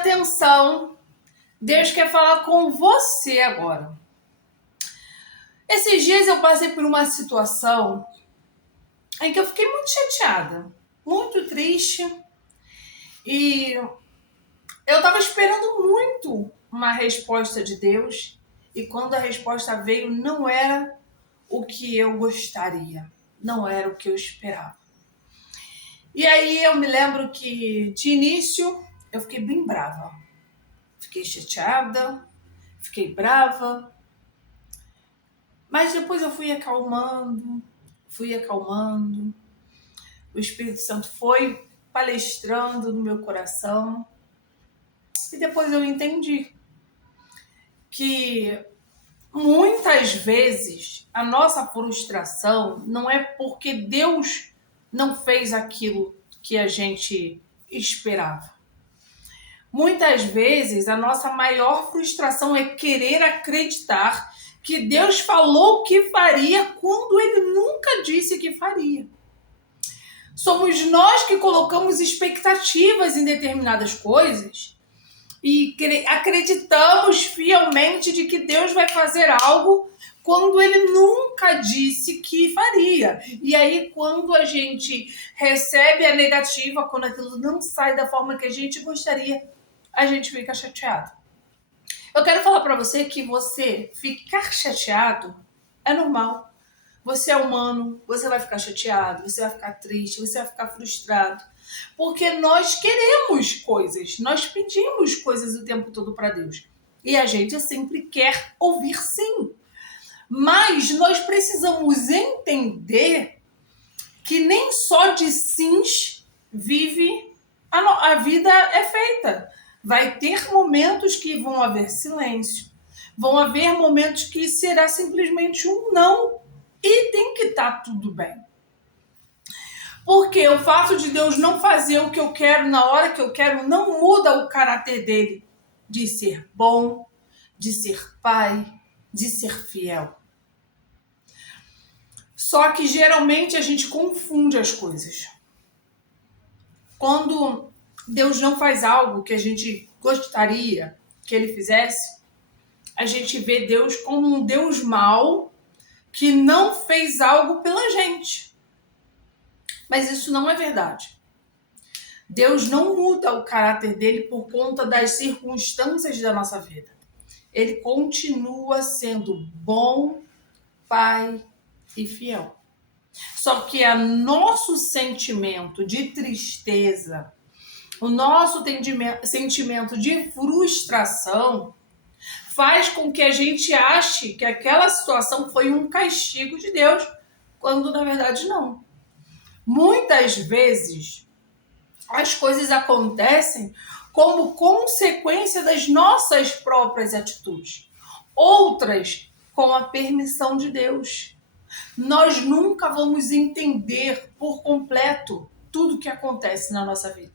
atenção. Deus quer falar com você agora. Esses dias eu passei por uma situação em que eu fiquei muito chateada, muito triste. E eu estava esperando muito uma resposta de Deus. E quando a resposta veio, não era o que eu gostaria. Não era o que eu esperava. E aí eu me lembro que, de início, eu fiquei bem brava. Fiquei chateada, fiquei brava. Mas depois eu fui acalmando. O Espírito Santo foi palestrando no meu coração. E depois eu entendi que muitas vezes a nossa frustração não é porque Deus não fez aquilo que a gente esperava. Muitas vezes a nossa maior frustração é querer acreditar que Deus falou que faria quando Ele nunca disse que faria. Somos nós que colocamos expectativas em determinadas coisas e acreditamos fielmente de que Deus vai fazer algo quando Ele nunca disse que faria. E aí, quando a gente recebe a negativa, quando aquilo não sai da forma que a gente gostaria, a gente fica chateado. Eu quero falar para você que você ficar chateado é normal. Você é humano, você vai ficar chateado, você vai ficar triste, você vai ficar frustrado. Porque nós queremos coisas, nós pedimos coisas o tempo todo para Deus. E a gente sempre quer ouvir sim. Mas nós precisamos entender que nem só de sims vive a vida é feita. Vai ter momentos que vão haver silêncio. Vão haver momentos que será simplesmente um não. E tem que estar tudo bem. Porque o fato de Deus não fazer o que eu quero na hora que eu quero não muda o caráter dele de ser bom, de ser pai, de ser fiel. Só que geralmente a gente confunde as coisas. Quando Deus não faz algo que a gente gostaria que ele fizesse, a gente vê Deus como um Deus mau que não fez algo pela gente. Mas isso não é verdade. Deus não muda o caráter dele por conta das circunstâncias da nossa vida. Ele continua sendo bom, pai e fiel. Só que o nosso sentimento de tristeza, o nosso sentimento de frustração faz com que a gente ache que aquela situação foi um castigo de Deus, quando na verdade não. Muitas vezes as coisas acontecem como consequência das nossas próprias atitudes. Outras com a permissão de Deus. Nós nunca vamos entender por completo tudo que acontece na nossa vida.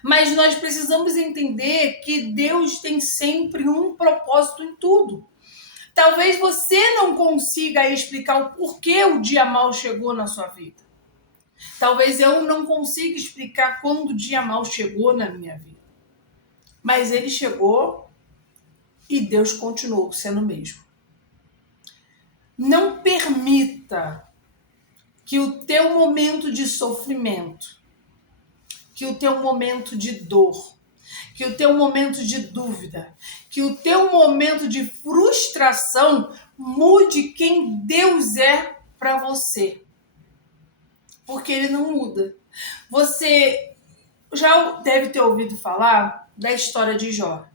Mas nós precisamos entender que Deus tem sempre um propósito em tudo. Talvez você não consiga explicar o porquê o dia mal chegou na sua vida. Talvez eu não consiga explicar quando o dia mal chegou na minha vida. Mas ele chegou e Deus continuou sendo o mesmo. Não permita que o teu momento de sofrimento, que o teu momento de dor, que o teu momento de dúvida, que o teu momento de frustração mude quem Deus é para você. Porque ele não muda. Você já deve ter ouvido falar da história de Jó.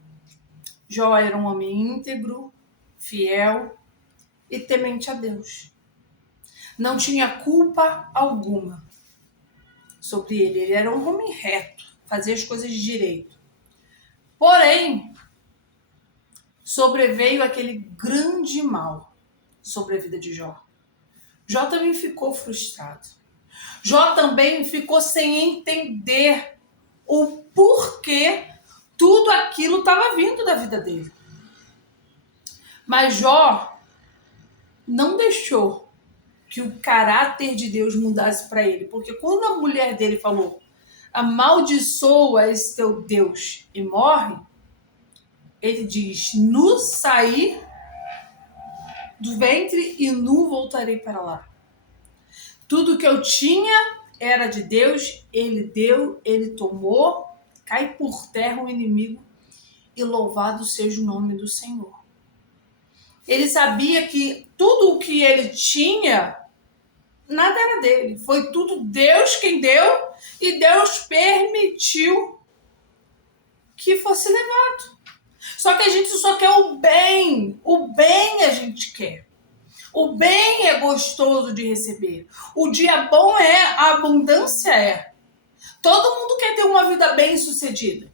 Jó era um homem íntegro, fiel e temente a Deus. Não tinha culpa alguma sobre ele. Ele era um homem reto, fazia as coisas direito. Porém, sobreveio aquele grande mal sobre a vida de Jó. Jó também ficou frustrado. Jó também ficou sem entender o porquê tudo aquilo estava vindo da vida dele. Mas Jó não deixou que o caráter de Deus mudasse para ele. Porque quando a mulher dele falou, amaldiçoa esse teu Deus e morre, ele diz, nu saí do ventre e nu voltarei para lá. Tudo que eu tinha era de Deus, ele deu, ele tomou, cai por terra o inimigo e louvado seja o nome do Senhor. Ele sabia que tudo o que ele tinha, nada era dele. Foi tudo Deus quem deu e Deus permitiu que fosse levado. Só que a gente só quer o bem. O bem a gente quer. O bem é gostoso de receber. O dia bom é, a abundância é. Todo mundo quer ter uma vida bem-sucedida.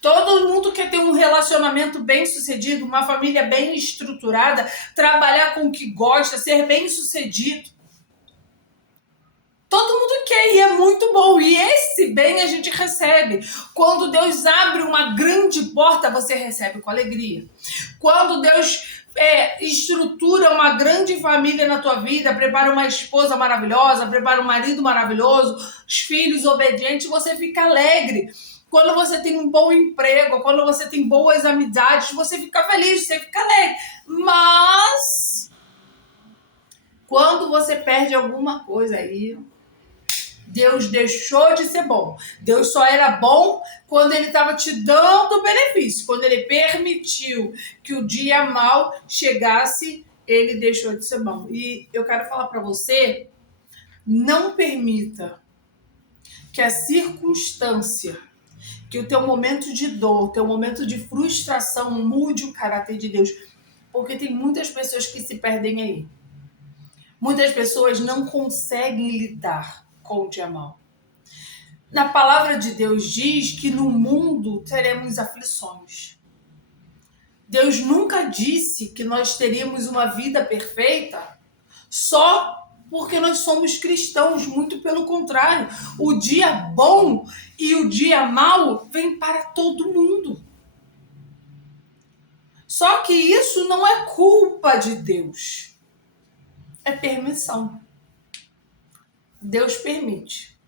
Todo mundo quer ter um relacionamento bem-sucedido, uma família bem estruturada, trabalhar com o que gosta, ser bem-sucedido. Todo mundo quer e é muito bom. E esse bem a gente recebe. Quando Deus abre uma grande porta, você recebe com alegria. Quando Deus estrutura uma grande família na tua vida, prepara uma esposa maravilhosa, prepara um marido maravilhoso, os filhos obedientes, você fica alegre. Quando você tem um bom emprego, quando você tem boas amizades, você fica feliz, você fica alegre. Mas quando você perde alguma coisa aí, Deus deixou de ser bom. Deus só era bom quando ele estava te dando benefício. Quando ele permitiu que o dia mal chegasse, ele deixou de ser bom. E eu quero falar para você, não permita que a circunstância, que o teu momento de dor, teu momento de frustração mude o caráter de Deus. Porque tem muitas pessoas que se perdem aí. Muitas pessoas não conseguem lidar com o dia mal. Na palavra de Deus diz que no mundo teremos aflições. Deus nunca disse que nós teríamos uma vida perfeita só porque nós somos cristãos, muito pelo contrário. O dia bom e o dia mau vem para todo mundo. Só que isso não é culpa de Deus. É permissão. Deus permite.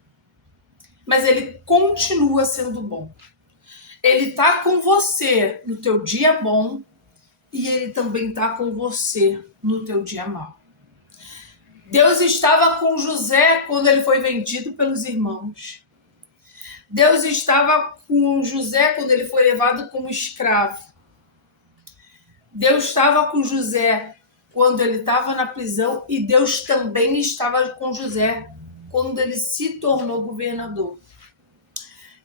Mas ele continua sendo bom. Ele está com você no teu dia bom e ele também está com você no teu dia mau. Deus estava com José quando ele foi vendido pelos irmãos. Deus estava com José quando ele foi levado como escravo. Deus estava com José quando ele estava na prisão e Deus também estava com José quando ele se tornou governador.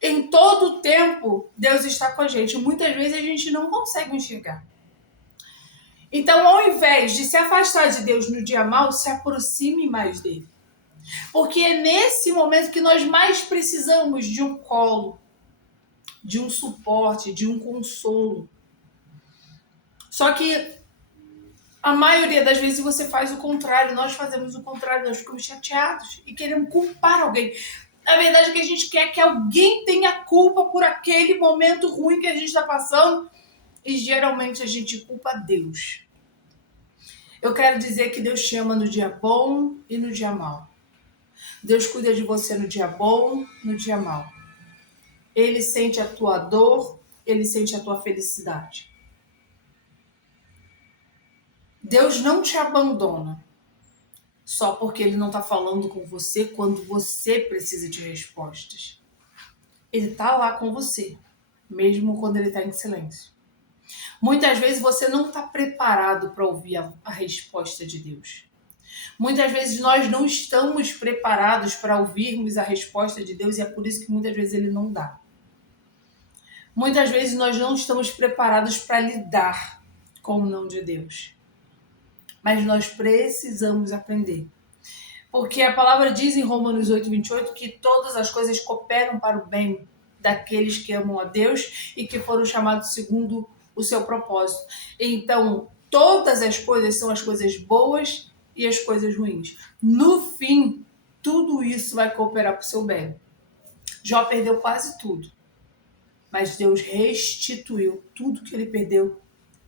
Em todo o tempo, Deus está com a gente. Muitas vezes a gente não consegue enxergar. Então, ao invés de se afastar de Deus no dia mau, se aproxime mais dele. Porque é nesse momento que nós mais precisamos de um colo, de um suporte, de um consolo. Só que a maioria das vezes você faz o contrário, nós fazemos o contrário, nós ficamos chateados e queremos culpar alguém. Na verdade, o que a gente quer é que alguém tenha culpa por aquele momento ruim que a gente está passando e geralmente a gente culpa Deus. Eu quero dizer que Deus te ama no dia bom e no dia mau. Deus cuida de você no dia bom, no dia mau. Ele sente a tua dor, ele sente a tua felicidade. Deus não te abandona só porque ele não está falando com você quando você precisa de respostas. Ele está lá com você, mesmo quando ele está em silêncio. Muitas vezes você não está preparado para ouvir a resposta de Deus. Muitas vezes nós não estamos preparados para ouvirmos a resposta de Deus e é por isso que muitas vezes ele não dá. Muitas vezes nós não estamos preparados para lidar com o não de Deus. Mas nós precisamos aprender. Porque a palavra diz em Romanos 8:28 que todas as coisas cooperam para o bem daqueles que amam a Deus e que foram chamados segundo o seu propósito. Então, todas as coisas são as coisas boas e as coisas ruins. No fim, tudo isso vai cooperar para o seu bem. Jó perdeu quase tudo, mas Deus restituiu tudo que ele perdeu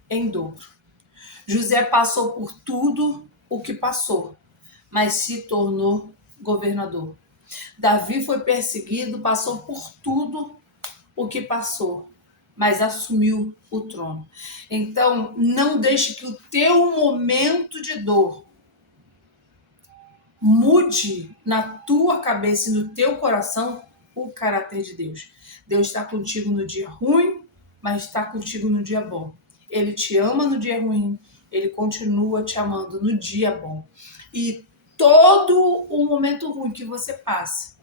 em dobro. José passou por tudo o que passou, mas se tornou governador. Davi foi perseguido, passou por tudo o que passou, mas assumiu o trono. Então, não deixe que o teu momento de dor mude na tua cabeça e no teu coração o caráter de Deus. Deus está contigo no dia ruim, mas está contigo no dia bom. Ele te ama no dia ruim, ele continua te amando no dia bom. E todo o momento ruim que você passa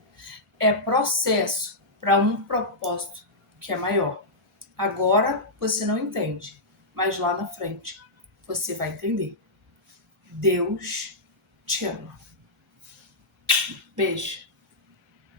é processo para um propósito que é maior. Agora você não entende, mas lá na frente você vai entender. Deus te ama. Beijo.